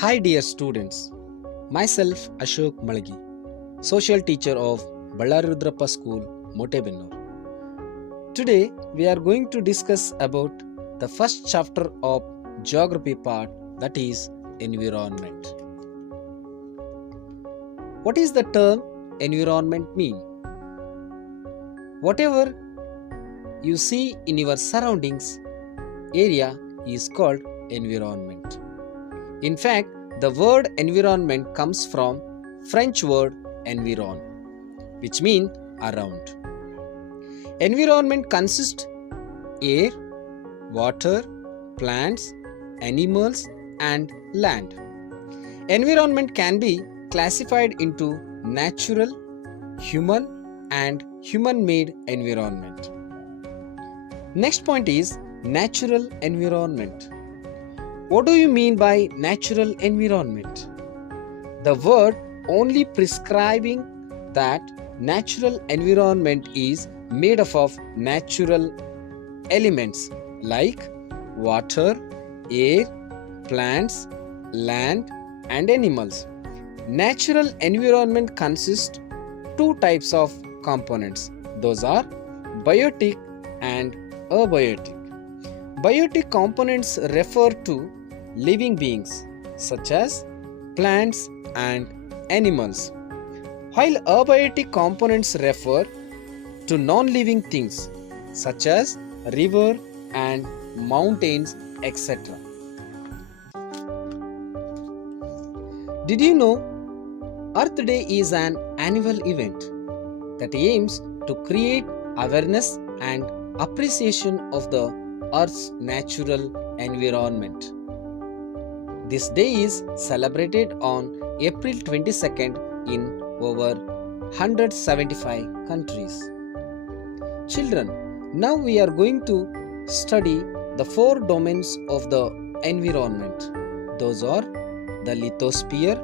Hi dear students, myself Ashok Malagi, social teacher of Ballari Rudrappa School, Motebennur. Today we are going to discuss about the first chapter of geography part, that is environment. What is the term environment mean? Whatever you see in your surroundings area is called environment. In fact, the word environment comes from French word environ, which means around. Environment consists air, water, plants, animals and land. Environment can be classified into natural, human and human-made environment. Next point is natural environment. What do you mean by natural environment? The word only prescribing that natural environment is made up of natural elements like water, air, plants, land and animals. Natural environment consists two types of components. Those are biotic and abiotic. Biotic components refer to living beings such as plants and animals, while abiotic components refer to non-living things such as river and mountains, etc. Did you know Earth Day is an annual event that aims to create awareness and appreciation of the Earth's natural environment. This day is celebrated on April 22nd in over 175 countries. Children, now we are going to study the four domains of the environment. Those are the lithosphere,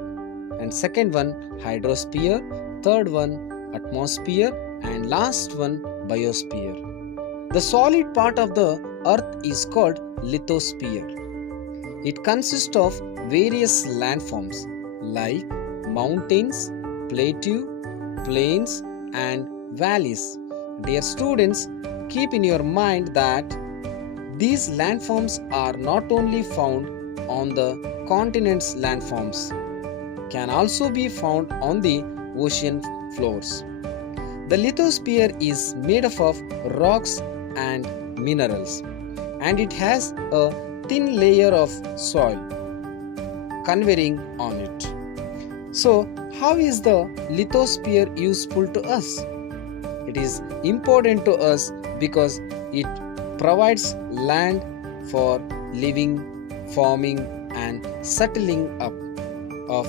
and second one hydrosphere, third one atmosphere, and last one biosphere. The solid part of the Earth is called lithosphere. It consists of various landforms like mountains, plateau, plains and valleys. Dear students, keep in your mind that these landforms are not only found on the continent's landforms, can also be found on the ocean floors. The lithosphere is made up of rocks and minerals, and it has a thin layer of soil covering on it. So, how is the lithosphere useful to us? It is important to us because it provides land for living, farming and settling up of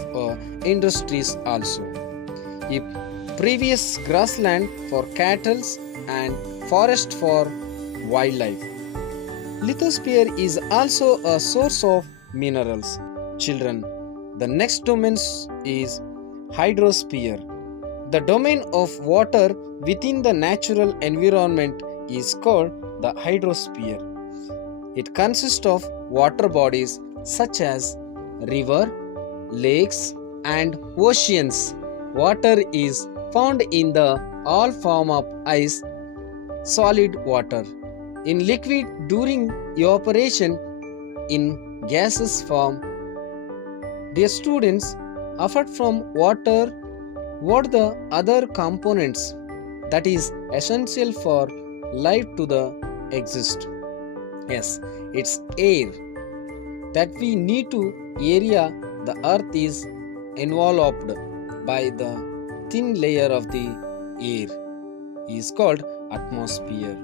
industries also. If previous grassland for cattle and forest for wildlife. Lithosphere is also a source of minerals. Children, the next domain is hydrosphere. The domain of water within the natural environment is called the hydrosphere. It consists of water bodies such as river, lakes and oceans. Water is found in the all form of ice, solid water, in liquid during evaporation, in gaseous form. Dear students, apart from water, what the other components that is essential for life to the exist? Yes, it's air. That we need to area the earth is enveloped by the thin layer of the air is called atmosphere.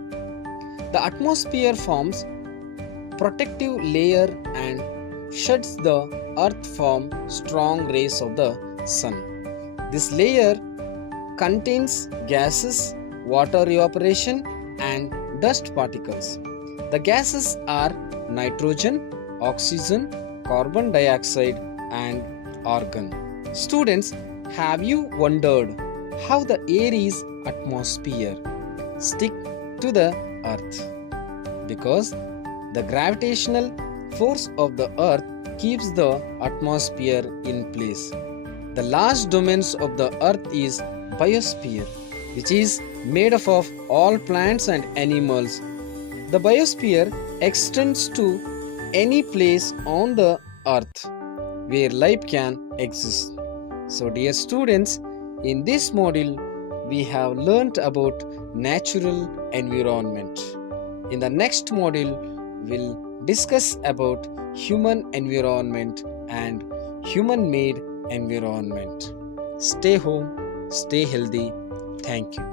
The atmosphere forms protective layer and shuts the earth from strong rays of the sun. This layer contains gases, water evaporation and dust particles. The gases are nitrogen, oxygen, carbon dioxide and argon. Students, have you wondered how the air is atmosphere stick to the earth? Because the gravitational force of the earth keeps the atmosphere in place. The last domains of the earth is biosphere, which is made up of all plants and animals. The biosphere extends to any place on the earth where life can exist. So, dear students, in this module we have learnt about natural environment. In the next module, we'll discuss about human environment and human made environment. Stay home, stay healthy. Thank you.